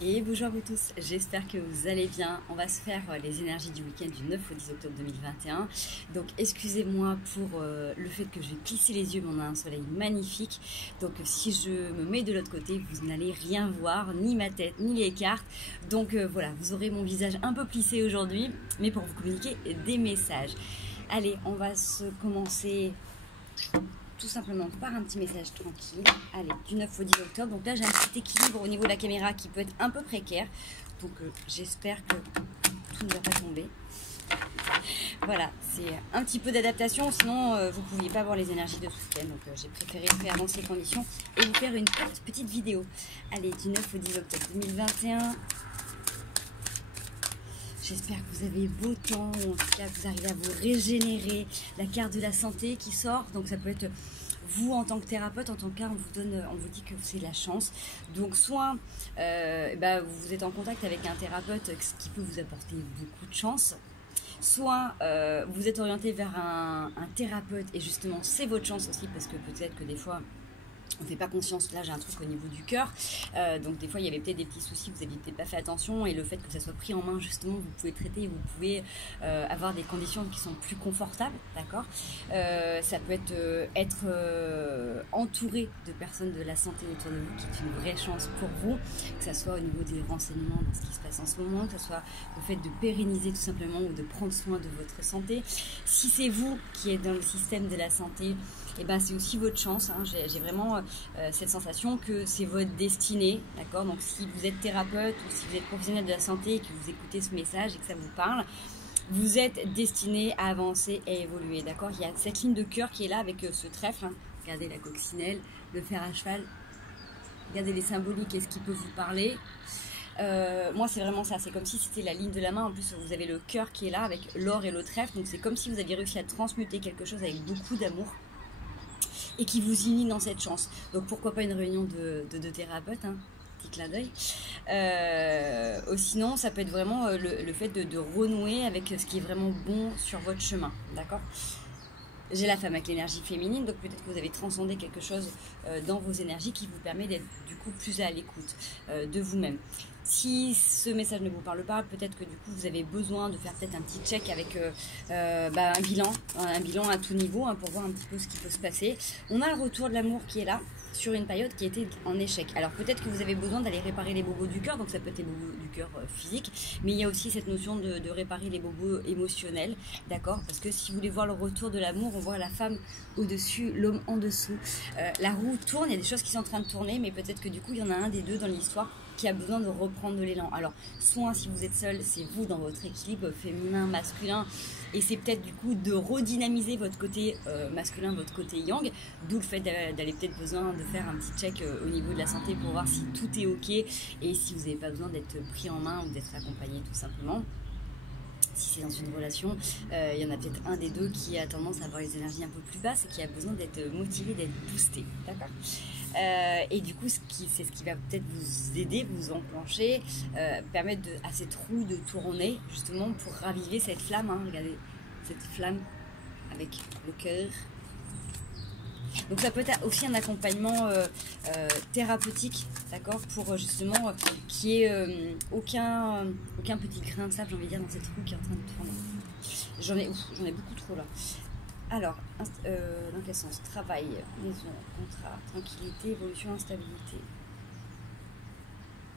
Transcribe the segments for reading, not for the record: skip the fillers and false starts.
Et bonjour à vous tous, j'espère que vous allez bien. On va se faire les énergies du week-end du 9 au 10 octobre 2021. Donc excusez-moi pour le fait que je vais plisser les yeux, mais on a un soleil magnifique. Donc si je me mets de l'autre côté, vous n'allez rien voir, ni ma tête, ni les cartes. Donc voilà, vous aurez mon visage un peu plissé aujourd'hui, mais pour vous communiquer des messages. Allez, on va se commencer tout simplement par un petit message tranquille. Allez, du 9 au 10 octobre. Donc là, j'ai un petit équilibre au niveau de la caméra qui peut être un peu précaire. Donc j'espère que tout ne va pas tomber. Voilà, c'est un petit peu d'adaptation. Sinon, vous ne pouviez pas voir les énergies de ce week-end. Donc j'ai préféré faire dans ces conditions et vous faire une petite vidéo. Allez, du 9 au 10 octobre 2021. J'espère que vous avez beau temps, ou en tout cas que vous arrivez à vous régénérer. La carte de la santé qui sort, donc ça peut être vous en tant que thérapeute, en tant que cas, on vous dit que c'est la chance. Donc soit vous êtes en contact avec un thérapeute, ce qui peut vous apporter beaucoup de chance. Soit vous êtes orienté vers un thérapeute et justement c'est votre chance aussi parce que peut-être que des fois on ne fait pas conscience, là j'ai un truc au niveau du cœur, donc des fois il y avait peut-être des petits soucis, vous n'aviez peut-être pas fait attention et le fait que ça soit pris en main justement, vous pouvez traiter et vous pouvez avoir des conditions qui sont plus confortables, d'accord. Ça peut être entouré de personnes de la santé autour de vous, qui est une vraie chance pour vous, que ça soit au niveau des renseignements dans ce qui se passe en ce moment, que ça soit le fait de pérenniser tout simplement ou de prendre soin de votre santé. Si c'est vous qui êtes dans le système de la santé, et ben c'est aussi votre chance, hein. J'ai vraiment cette sensation que c'est votre destinée, d'accord. Donc si vous êtes thérapeute ou si vous êtes professionnel de la santé et que vous écoutez ce message et que ça vous parle, vous êtes destiné à avancer et évoluer, d'accord. Il y a cette ligne de cœur qui est là avec ce trèfle, hein. Regardez la coccinelle, le fer à cheval, regardez les symboliques et ce qui peut vous parler. Moi c'est vraiment ça, c'est comme si c'était la ligne de la main. En plus vous avez le cœur qui est là avec l'or et le trèfle, donc c'est comme si vous aviez réussi à transmuter quelque chose avec beaucoup d'amour et qui vous unit dans cette chance. Donc pourquoi pas une réunion de thérapeutes, hein, petit clin d'œil. Sinon, ça peut être vraiment le fait de renouer avec ce qui est vraiment bon sur votre chemin, d'accord. J'ai la femme avec l'énergie féminine, donc peut-être que vous avez transcendé quelque chose dans vos énergies qui vous permet d'être du coup plus à l'écoute de vous-même. Si ce message ne vous parle pas, peut-être que du coup vous avez besoin de faire peut-être un petit check avec un bilan à tout niveau, hein, pour voir un petit peu ce qui peut se passer. On a le retour de l'amour qui est là sur une période qui était en échec. Alors peut-être que vous avez besoin d'aller réparer les bobos du cœur, donc ça peut être les bobos du cœur physique, mais il y a aussi cette notion de réparer les bobos émotionnels, d'accord. Parce que si vous voulez voir le retour de l'amour, on voit la femme au-dessus, l'homme en dessous. La roue tourne, il y a des choses qui sont en train de tourner, mais peut-être que du coup il y en a un des deux dans l'histoire qui a besoin de reprendre de l'élan. Alors, soit si vous êtes seul, c'est vous dans votre équilibre féminin, masculin, et c'est peut-être du coup de redynamiser votre côté masculin, votre côté yang, d'où le fait d'aller peut-être besoin de faire un petit check au niveau de la santé pour voir si tout est ok et si vous n'avez pas besoin d'être pris en main ou d'être accompagné tout simplement. Si c'est dans une relation, il y en a peut-être un des deux qui a tendance à avoir les énergies un peu plus basses et qui a besoin d'être motivé, d'être boosté, d'accord. Et du coup, c'est ce qui va peut-être vous aider, vous enclencher, permettre à cette roue de tourner, justement pour raviver cette flamme, hein. Regardez, cette flamme avec le cœur. Donc ça peut être aussi un accompagnement thérapeutique, d'accord, pour justement qu'il n'y ait aucun petit grain de sable, j'ai envie de dire, dans cette roue qui est en train de tourner. J'en ai beaucoup trop là. Alors, dans quel sens? Travail, maison, contrat, tranquillité, évolution, instabilité.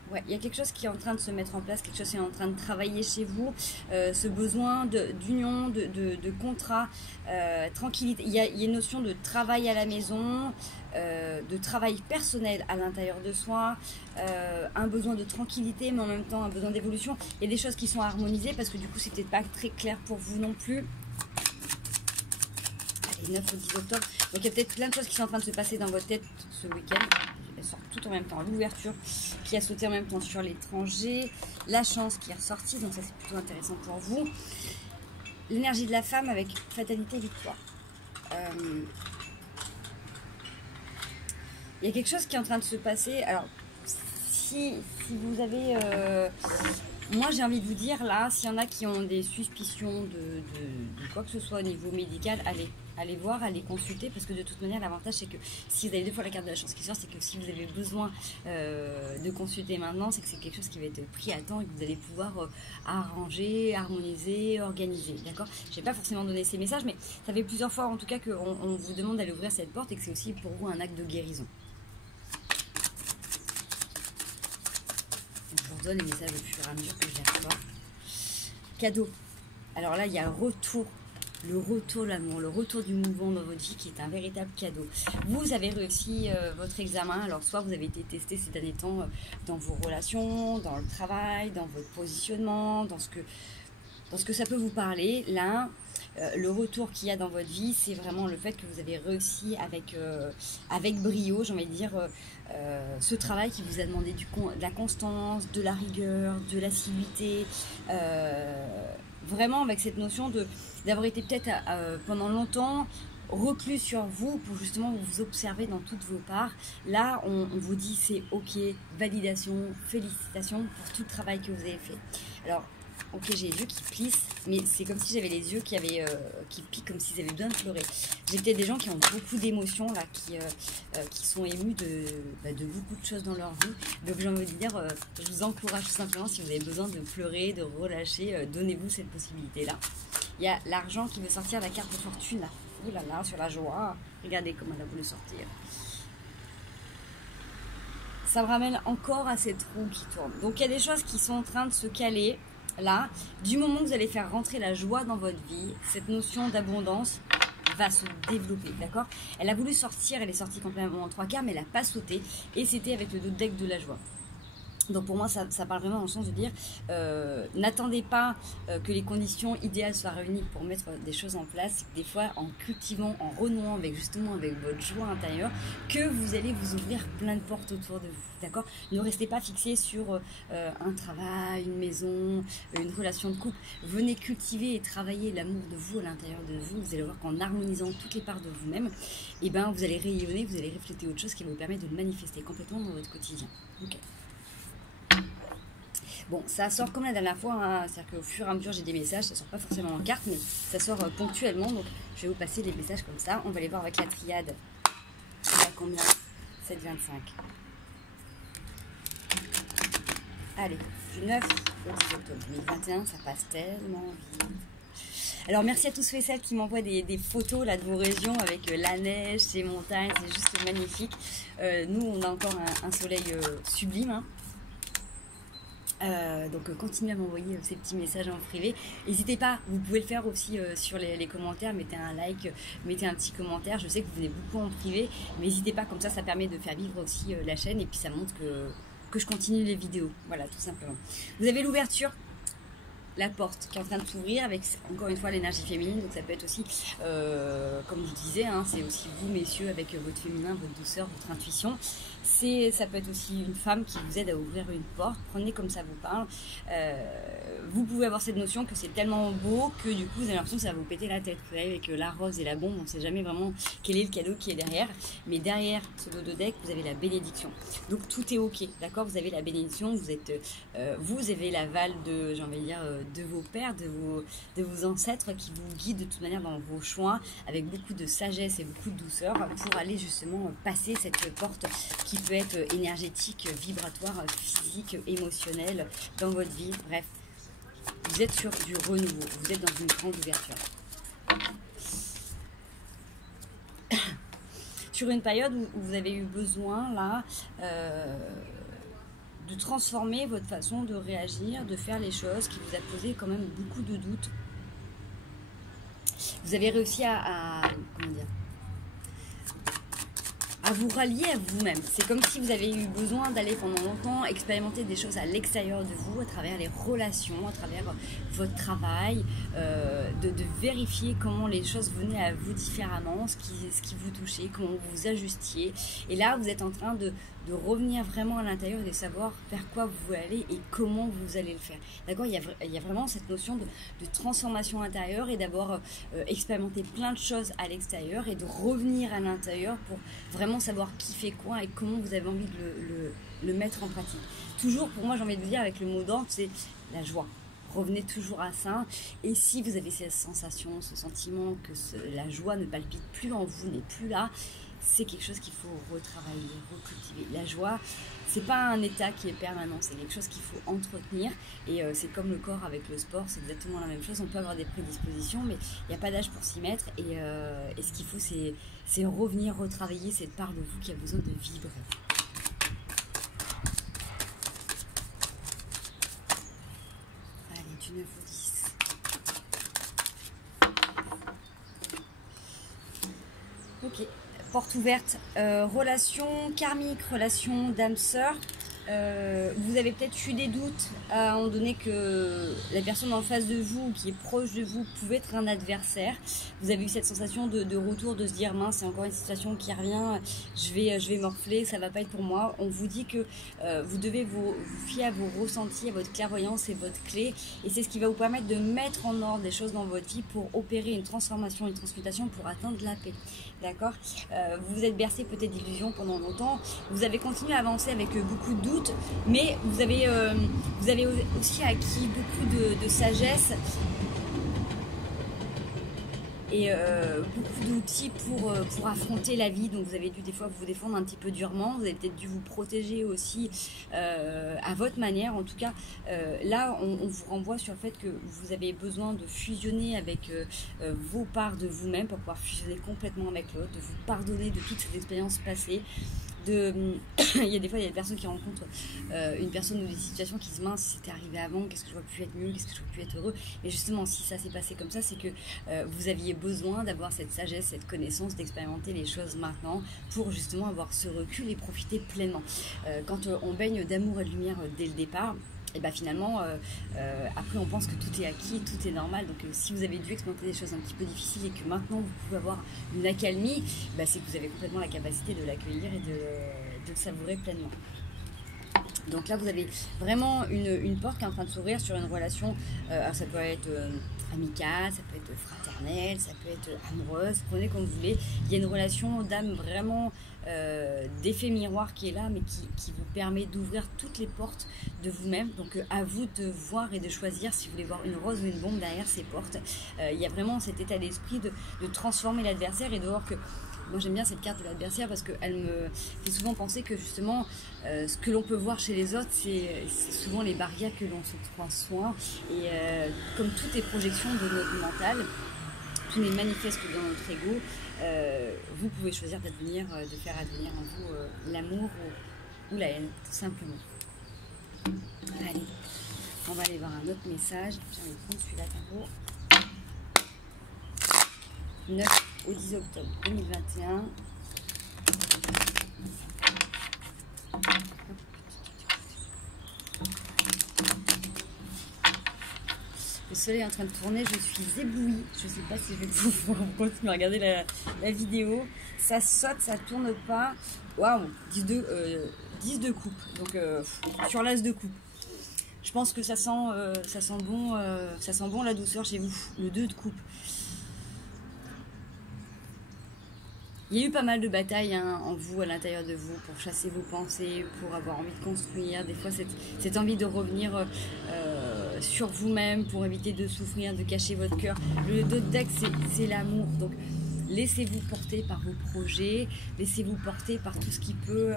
Ouais, il y a quelque chose qui est en train de se mettre en place, quelque chose qui est en train de travailler chez vous, ce besoin d'union, de contrat, tranquillité. Il y a une notion de travail à la maison, de travail personnel à l'intérieur de soi, un besoin de tranquillité, mais en même temps un besoin d'évolution. Il y a des choses qui sont harmonisées parce que du coup, c'est peut-être pas très clair pour vous non plus. 9 au 10 octobre. Donc il y a peut-être plein de choses qui sont en train de se passer dans votre tête ce week-end. Elles sortent tout en même temps. L'ouverture qui a sauté en même temps sur l'étranger. La chance qui est ressortie. Donc ça c'est plutôt intéressant pour vous. L'énergie de la femme avec fatalité et victoire. Il y a quelque chose qui est en train de se passer. Alors si vous avez... moi j'ai envie de vous dire là, s'il y en a qui ont des suspicions de quoi que ce soit au niveau médical, allez allez voir, allez consulter, parce que de toute manière, l'avantage, c'est que si vous avez 2 fois la carte de la chance qui sort, c'est que si vous avez besoin de consulter maintenant, c'est que c'est quelque chose qui va être pris à temps et que vous allez pouvoir arranger, harmoniser, organiser, d'accord? Je vais pas forcément donner ces messages, mais ça fait plusieurs fois, en tout cas, qu'on vous demande d'aller ouvrir cette porte et que c'est aussi pour vous un acte de guérison. Je vous redonne les messages au fur et à mesure que je les reçois. Cadeau. Alors là, il y a le retour de l'amour, le retour du mouvement dans votre vie qui est un véritable cadeau. Vous avez réussi votre examen, alors soit vous avez été testé ces derniers temps dans vos relations, dans le travail, dans votre positionnement, dans ce que ça peut vous parler. Là, le retour qu'il y a dans votre vie, c'est vraiment le fait que vous avez réussi avec brio, j'ai envie de dire, ce travail qui vous a demandé de la constance, de la rigueur, de l'assiduité, vraiment avec cette notion d'avoir été peut-être pendant longtemps reclus sur vous pour justement vous observer dans toutes vos parts. Là, on vous dit c'est ok, validation, félicitations pour tout le travail que vous avez fait. Alors, ok, j'ai les yeux qui plissent, mais c'est comme si j'avais les yeux qui piquent, comme s'ils avaient besoin de pleurer. J'ai peut-être des gens qui ont beaucoup d'émotions, là, qui sont émus de beaucoup de choses dans leur vie. Donc j'ai envie de dire, je vous encourage tout simplement, si vous avez besoin de pleurer, de relâcher, donnez-vous cette possibilité-là. Il y a l'argent qui veut sortir, la carte de fortune, là. Ouh là là, sur la joie. Regardez comment elle a voulu sortir. Ça me ramène encore à cette roue qui tourne. Donc il y a des choses qui sont en train de se caler. Là, du moment que vous allez faire rentrer la joie dans votre vie, cette notion d'abondance va se développer, d'accord? Elle a voulu sortir, elle est sortie complètement en 3/4, mais elle n'a pas sauté, et c'était avec le dos de deck de la joie. Donc pour moi, ça parle vraiment dans le sens de dire, n'attendez pas que les conditions idéales soient réunies pour mettre des choses en place. Des fois, en cultivant, en renouant avec votre joie intérieure, que vous allez vous ouvrir plein de portes autour de vous, d'accord? Ne restez pas fixé sur un travail, une maison, une relation de couple. Venez cultiver et travailler l'amour de vous à l'intérieur de vous. Vous allez voir qu'en harmonisant toutes les parts de vous-même, eh ben, vous allez rayonner, vous allez refléter autre chose qui vous permet de le manifester complètement dans votre quotidien. Ok. Bon, ça sort comme la dernière fois, hein. C'est-à-dire qu'au fur et à mesure j'ai des messages, ça sort pas forcément en carte, mais ça sort ponctuellement, donc je vais vous passer les messages comme ça. On va les voir avec la triade. Il y a combien? 7,25. Allez, du 9 au 10 octobre 2021, ça passe tellement vite. Alors merci à tous ceux et celles qui m'envoient des photos là, de vos régions avec la neige, ces montagnes, c'est juste magnifique. Nous on a encore un soleil sublime, hein. Donc continuez à m'envoyer ces petits messages en privé. N'hésitez pas, vous pouvez le faire aussi sur les commentaires, mettez un like, mettez un petit commentaire. Je sais que vous venez beaucoup en privé, mais n'hésitez pas, comme ça permet de faire vivre aussi la chaîne et puis ça montre que je continue les vidéos. Voilà, tout simplement. Vous avez l'ouverture, la porte qui est en train de s'ouvrir avec encore une fois l'énergie féminine, donc ça peut être aussi comme je disais, hein, c'est aussi vous messieurs avec votre féminin, votre douceur, votre intuition. Ça peut être aussi une femme qui vous aide à ouvrir une porte. Prenez comme ça vous parle. Vous pouvez avoir cette notion que c'est tellement beau que du coup vous avez l'impression que ça va vous péter la tête. Vous voyez, avec la rose et la bombe, on ne sait jamais vraiment quel est le cadeau qui est derrière. Mais derrière ce dos de deck, vous avez la bénédiction. Donc tout est ok, d'accord? Vous avez la bénédiction, vous avez l'aval de, j'ai envie de dire, de vos pères, de vos ancêtres qui vous guident de toute manière dans vos choix avec beaucoup de sagesse et beaucoup de douceur pour aller justement passer cette porte qui peut être énergétique, vibratoire, physique, émotionnel dans votre vie. Bref, vous êtes sur du renouveau, vous êtes dans une grande ouverture. Sur une période où vous avez eu besoin là de transformer votre façon de réagir, de faire les choses qui vous a posé quand même beaucoup de doutes. Vous avez réussi comment dire, à vous rallier à vous-même. C'est comme si vous avez eu besoin d'aller pendant longtemps expérimenter des choses à l'extérieur de vous, à travers les relations, à travers votre travail, de vérifier comment les choses venaient à vous différemment, ce qui vous touchait, comment vous vous ajustiez. Et là, vous êtes en train de revenir vraiment à l'intérieur et de savoir vers quoi vous voulez aller et comment vous allez le faire. D'accord? Il y a vraiment cette notion de transformation intérieure et d'avoir expérimenté plein de choses à l'extérieur et de revenir à l'intérieur pour vraiment savoir qui fait quoi et comment vous avez envie de le mettre en pratique. Toujours, pour moi, j'ai envie de vous dire, avec le mot d'ordre, c'est la joie. revenez toujours à ça. Et si vous avez cette sensation, ce sentiment que la joie ne palpite plus en vous, n'est plus là, c'est quelque chose qu'il faut retravailler, recultiver. La joie, c'est pas un état qui est permanent, c'est quelque chose qu'il faut entretenir. Et c'est comme le corps avec le sport, c'est exactement la même chose. On peut avoir des prédispositions, mais il n'y a pas d'âge pour s'y mettre. Et ce qu'il faut, c'est revenir, retravailler cette part de vous qui a besoin de vibrer. Allez, du 9 au 10. Ok. Porte ouverte, relation karmique, relation d'âme-sœur. Vous avez peut-être eu des doutes à un moment donné que la personne en face de vous, qui est proche de vous, pouvait être un adversaire. Vous avez eu cette sensation de retour, de se dire mince, c'est encore une situation qui revient, je vais morfler, ça va pas être pour moi. On vous dit que vous devez vous fier à vos ressentis, à votre clairvoyance et votre clé, et c'est ce qui va vous permettre de mettre en ordre des choses dans votre vie pour opérer une transformation, une transmutation pour atteindre la paix. D'accord, vous vous êtes bercé peut-être d'illusions pendant longtemps, vous avez continué à avancer avec beaucoup de doutes, mais vous avez aussi acquis beaucoup de sagesse et beaucoup d'outils pour affronter la vie. Donc vous avez dû des fois vous défendre un petit peu durement, vous avez peut-être dû vous protéger aussi à votre manière. En tout cas, là on vous renvoie sur le fait que vous avez besoin de fusionner avec vos parts de vous-même pour pouvoir fusionner complètement avec l'autre, de vous pardonner de toutes ces expériences passées. Il y a des fois il y a des personnes qui rencontrent une personne ou des situations qui se disent mince, si c'était arrivé avant, qu'est-ce que j'aurais pu être mieux, qu'est-ce que j'aurais pu être heureux. Mais justement, si ça s'est passé comme ça, c'est que vous aviez besoin d'avoir cette sagesse, cette connaissance, d'expérimenter les choses maintenant pour justement avoir ce recul et profiter pleinement. Quand on baigne d'amour et de lumière dès le départ, et bien finalement, après on pense que tout est acquis, tout est normal. Donc si vous avez dû expérimenter des choses un petit peu difficiles et que maintenant vous pouvez avoir une accalmie, c'est que vous avez complètement la capacité de l'accueillir et de le savourer pleinement. Donc là vous avez vraiment une porte qui est en train de s'ouvrir sur une relation, alors ça peut être amicale, ça peut être fraternelle, ça peut être amoureuse, prenez comme vous voulez. Il y a une relation d'âme vraiment d'effet miroir qui est là, mais qui vous permet d'ouvrir toutes les portes de vous-même. Donc à vous de voir et de choisir si vous voulez voir une rose ou une bombe derrière ces portes. Il y a vraiment cet état d'esprit de transformer l'adversaire et de voir que moi j'aime bien cette carte de l'adversaire parce qu'elle me fait souvent penser que justement ce que l'on peut voir chez les autres, c'est souvent les barrières que l'on se prend soin. Et comme tout est projection de notre mental, tout n'est manifeste que dans notre ego, vous pouvez choisir de faire advenir en vous l'amour ou la haine, tout simplement. Allez, on va aller voir un autre message. J'ai envie de prendre celui-là, Tarot. 9 au 10 octobre 2021. Le soleil est en train de tourner, je suis éblouie. Je ne sais pas si je vais pouvoir continuer à regarder la vidéo. Ça saute, ça tourne pas. Waouh, 10 de coupe. Donc sur l'as de coupe. Je pense que ça sent bon la douceur chez vous. Le 2 de coupe. Il y a eu pas mal de batailles en vous, à l'intérieur de vous, pour chasser vos pensées, pour avoir envie de construire. Des fois, cette envie de revenir sur vous-même pour éviter de souffrir, de cacher votre cœur. Le 2 de deck, c'est l'amour. Donc, laissez-vous porter par vos projets, laissez-vous porter par tout ce qui peut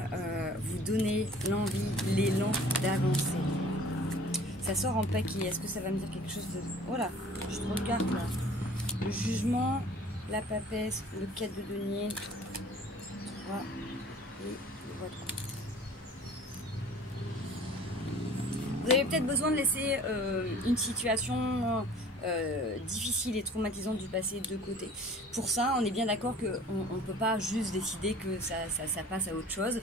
vous donner l'envie, l'élan d'avancer. Ça sort en paquet. Est-ce que ça va me dire quelque chose de... Voilà, je regarde là. Le jugement... La papesse, le 4 de denier, 3 et le roi de coupe. Vous avez peut-être besoin de laisser une situation difficile et traumatisante du passé de côté. Pour ça, on est bien d'accord qu'on ne peut pas juste décider que ça passe à autre chose.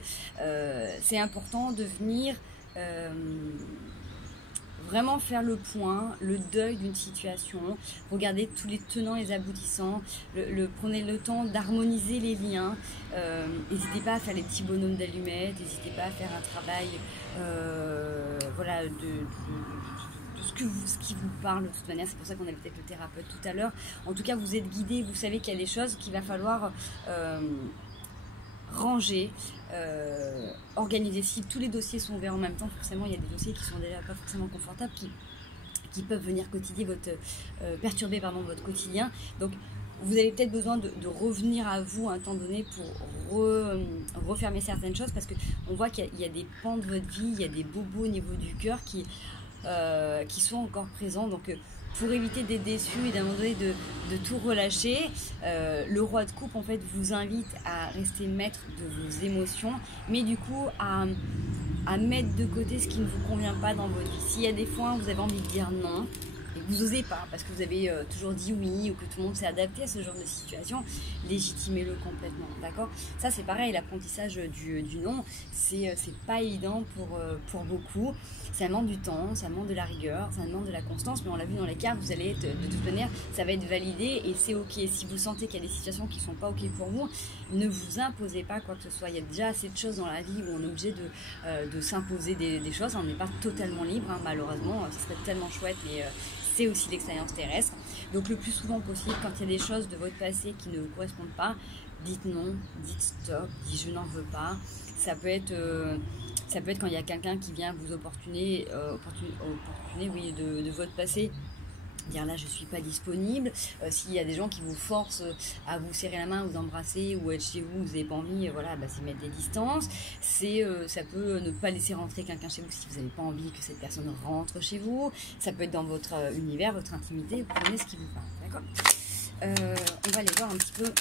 C'est important de venir... vraiment faire le point, le deuil d'une situation, regardez tous les tenants et les aboutissants, prenez le temps d'harmoniser les liens, n'hésitez pas à faire les petits bonhommes d'allumettes, n'hésitez pas à faire un travail voilà, de ce qui vous parle de toute manière. C'est pour ça qu'on avait peut-être le thérapeute tout à l'heure. En tout cas, vous êtes guidé, vous savez qu'il y a des choses qu'il va falloir ranger, organiser. Si tous les dossiers sont ouverts en même temps, forcément il y a des dossiers qui sont déjà pas forcément confortables, qui peuvent venir perturber votre quotidien. Donc vous avez peut-être besoin de revenir à vous à un temps donné pour refermer certaines choses, parce qu'on voit qu'il y a des pans de votre vie, il y a des bobos au niveau du cœur qui sont encore présents. Donc pour éviter d'être déçu et d'un moment donné de tout relâcher, le roi de coupe en fait vous invite à rester maître de vos émotions, mais du coup à mettre de côté ce qui ne vous convient pas dans votre vie. S'il y a des fois où vous avez envie de dire non, et que vous n'osez pas, parce que vous avez toujours dit oui, ou que tout le monde s'est adapté à ce genre de situation, légitimez-le complètement, d'accord? Ça c'est pareil, l'apprentissage du non, c'est pas évident pour beaucoup. Ça demande du temps, ça demande de la rigueur, ça demande de la constance, mais on l'a vu dans les cartes, vous allez être, de toute manière, ça va être validé et c'est ok. Si vous sentez qu'il y a des situations qui ne sont pas ok pour vous, ne vous imposez pas quoi que ce soit. Il y a déjà assez de choses dans la vie où on est obligé de s'imposer des choses. On n'est pas totalement libre, hein, malheureusement, ce serait tellement chouette, mais c'est aussi l'expérience terrestre. Donc le plus souvent possible, quand il y a des choses de votre passé qui ne vous correspondent pas, dites non, dites stop, dites je n'en veux pas. Ça peut être quand il y a quelqu'un qui vient vous opportuner oui, de votre passé, dire là je suis pas disponible. S'il y a des gens qui vous forcent à vous serrer la main, vous embrasser ou être chez vous, vous n'avez pas envie, voilà, c'est mettre des distances. Ça peut ne pas laisser rentrer quelqu'un chez vous si vous n'avez pas envie que cette personne rentre chez vous. Ça peut être dans votre univers, votre intimité, vous prenez ce qui vous parle, d'accord? On va aller voir un petit peu.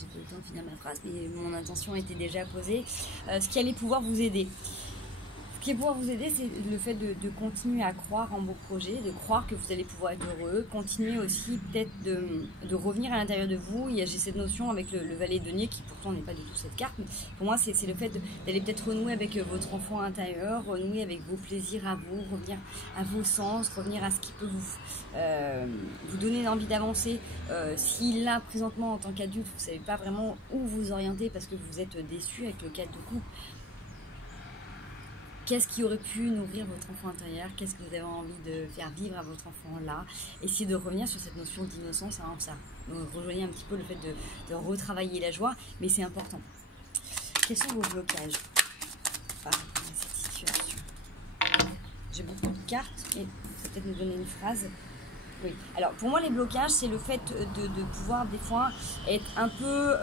J'ai pas eu le temps de finir ma phrase, mais mon intention était déjà posée. Ce qui allait pouvoir vous aider. Ce qui va pouvoir vous aider, c'est le fait de continuer à croire en vos projets, de croire que vous allez pouvoir être heureux, continuer aussi peut-être de revenir à l'intérieur de vous. J'ai cette notion avec le valet de denier, qui pourtant n'est pas du tout cette carte, mais pour moi c'est le fait d'aller peut-être renouer avec votre enfant intérieur, renouer avec vos plaisirs à vous, revenir à vos sens, revenir à ce qui peut vous donner envie d'avancer. Si là, présentement, en tant qu'adulte, vous ne savez pas vraiment où vous orienter parce que vous êtes déçu avec le cadre de couple, qu'est-ce qui aurait pu nourrir votre enfant intérieur? Qu'est-ce que vous avez envie de faire vivre à votre enfant là? Essayez de revenir sur cette notion d'innocence, hein, ça rejoignez un petit peu le fait de retravailler la joie, mais c'est important. Quels sont vos blocages par rapport à cette situation? J'ai beaucoup de cartes, mais ça peut-être nous donner une phrase. Oui. Alors pour moi les blocages, c'est le fait de pouvoir des fois être un peu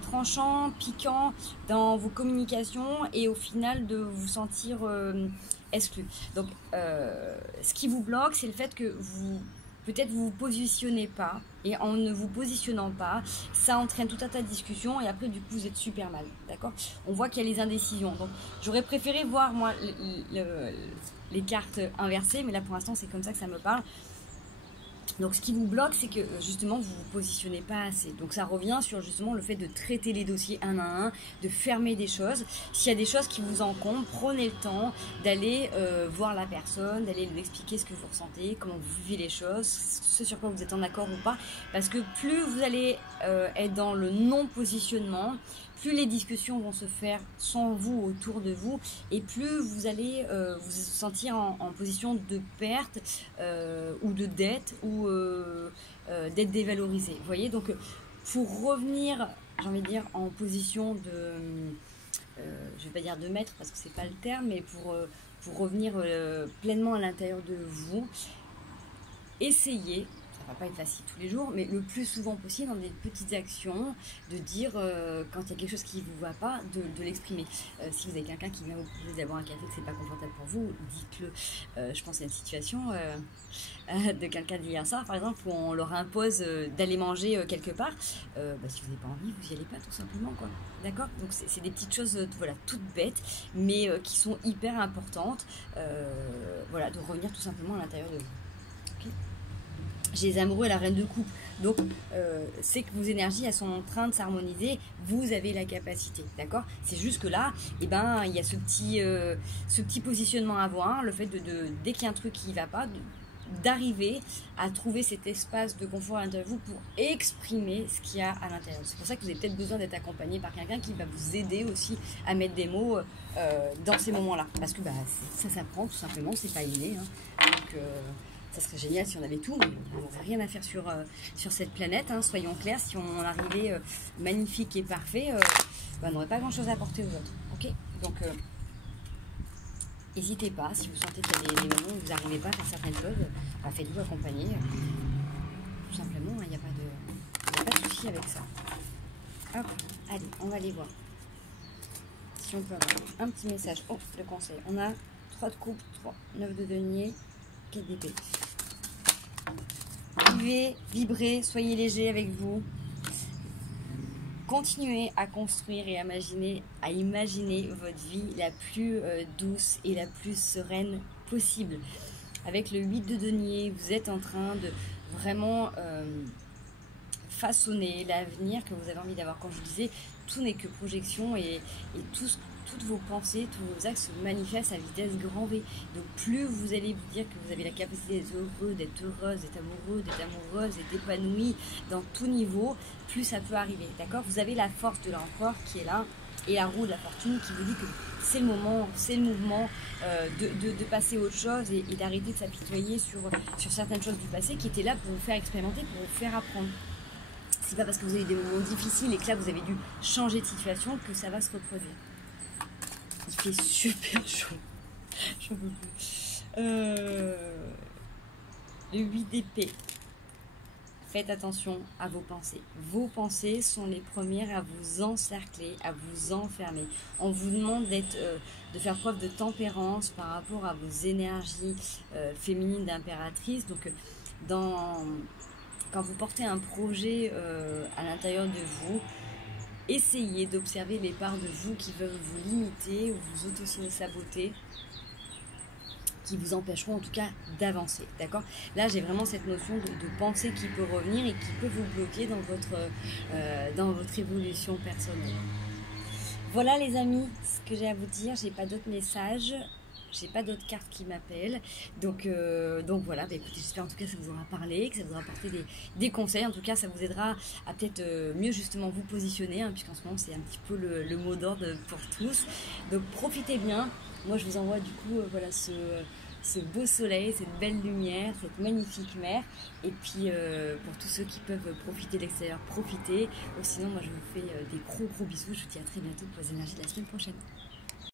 tranchant, piquant dans vos communications et au final de vous sentir exclu. Donc ce qui vous bloque, c'est le fait que peut-être vous vous positionnez pas, et en ne vous positionnant pas, ça entraîne tout un tas de discussions et après du coup vous êtes super mal, d'accord? On voit qu'il y a les indécisions. Donc j'aurais préféré voir moi les cartes inversées, mais là pour l'instant c'est comme ça que ça me parle. Donc ce qui vous bloque, c'est que justement vous vous positionnez pas assez. Donc ça revient sur justement le fait de traiter les dossiers un à un, de fermer des choses. S'il y a des choses qui vous encombrent, prenez le temps d'aller voir la personne, d'aller lui expliquer ce que vous ressentez, comment vous vivez les choses, ce sur quoi vous êtes en accord ou pas. Parce que plus vous allez être dans le non-positionnement, plus les discussions vont se faire sans vous, autour de vous, et plus vous allez vous sentir en position de perte ou de dette ou d'être dévalorisé. Vous voyez, donc pour revenir, j'ai envie de dire, en position de, je vais pas dire de maître parce que c'est pas le terme, mais pour revenir pleinement à l'intérieur de vous, essayez. Ça va pas être facile tous les jours, mais le plus souvent possible dans des petites actions, de dire quand il y a quelque chose qui ne vous va pas, de l'exprimer. Si vous avez quelqu'un qui vient vous proposer d'avoir un café que c'est pas confortable pour vous, dites-le. Je pense à une situation de quelqu'un d'hier soir, par exemple, où on leur impose d'aller manger quelque part. Si vous n'avez pas envie, vous n'y allez pas tout simplement, quoi. D'accord? Donc c'est des petites choses, voilà, toutes bêtes, mais qui sont hyper importantes. Voilà, de revenir tout simplement à l'intérieur de vous. Okay. J'ai les amoureux et la reine de coupe. Donc, c'est que vos énergies, elles sont en train de s'harmoniser. Vous avez la capacité, d'accord? C'est juste que là, il y a ce petit positionnement à avoir. Le fait dès qu'il y a un truc qui ne va pas, d'arriver à trouver cet espace de confort à l'intérieur de vous pour exprimer ce qu'il y a à l'intérieur. C'est pour ça que vous avez peut-être besoin d'être accompagné par quelqu'un qui va vous aider aussi à mettre des mots dans ces moments-là. Parce que ça s'apprend tout simplement, c'est pas inné. Hein. Donc, ça serait génial si on avait tout, mais on n'aurait rien à faire sur cette planète, hein, soyons clairs. Si on arrivait magnifique et parfait, on n'aurait pas grand-chose à apporter aux autres. Ok? Donc, N'hésitez pas, si vous sentez qu'il y a des moments où vous n'arrivez pas à faire certaines choses, bah, faites-vous accompagner. Tout simplement, il n'y a pas de souci avec ça. Hop, allez, on va aller voir. Si on peut avoir un petit message. Oh, le conseil. On a 3 de coupe, 3, 9 de denier, 4 d'épée. Vivez, vibrez, soyez léger avec vous. Continuez à construire et à imaginer votre vie la plus douce et la plus sereine possible. Avec le 8 de denier, vous êtes en train de vraiment façonner l'avenir que vous avez envie d'avoir. Comme je vous disais, tout n'est que projection et toutes vos pensées, tous vos actes se manifestent à vitesse grand V. Donc plus vous allez vous dire que vous avez la capacité d'être heureux, d'être heureuse, d'être amoureux, d'être amoureuse, d'être épanoui dans tout niveau, plus ça peut arriver. D'accord? Vous avez la force de l'empereur qui est là et la roue de la fortune qui vous dit que c'est le moment, c'est le mouvement de passer à autre chose et d'arrêter de s'apitoyer sur certaines choses du passé qui étaient là pour vous faire expérimenter, pour vous faire apprendre. C'est pas parce que vous avez des moments difficiles et que là vous avez dû changer de situation que ça va se reproduire. Il fait super chaud. J'en peux plus. Le 8 d'épée. Faites attention à vos pensées. Vos pensées sont les premières à vous encercler, à vous enfermer. On vous demande de faire preuve de tempérance par rapport à vos énergies féminines d'impératrice. Donc, quand vous portez un projet à l'intérieur de vous, essayez d'observer les parts de vous qui veulent vous limiter ou vous auto-saboter, qui vous empêcheront en tout cas d'avancer, d'accord? Là, j'ai vraiment cette notion de pensée qui peut revenir et qui peut vous bloquer dans votre évolution personnelle. Voilà les amis, ce que j'ai à vous dire. J'ai pas d'autres messages. J'ai pas d'autres cartes qui m'appellent. Donc voilà, bah écoutez, j'espère en tout cas que ça vous aura parlé, que ça vous aura apporté des conseils. En tout cas, ça vous aidera à peut-être mieux justement vous positionner, hein, puisqu'en ce moment, c'est un petit peu le mot d'ordre pour tous. Donc profitez bien. Moi, je vous envoie du coup voilà ce beau soleil, cette belle lumière, cette magnifique mer. Et puis, pour tous ceux qui peuvent profiter de l'extérieur, profitez. Ou sinon, moi, je vous fais des gros bisous. Je vous dis à très bientôt pour les énergies de la semaine prochaine.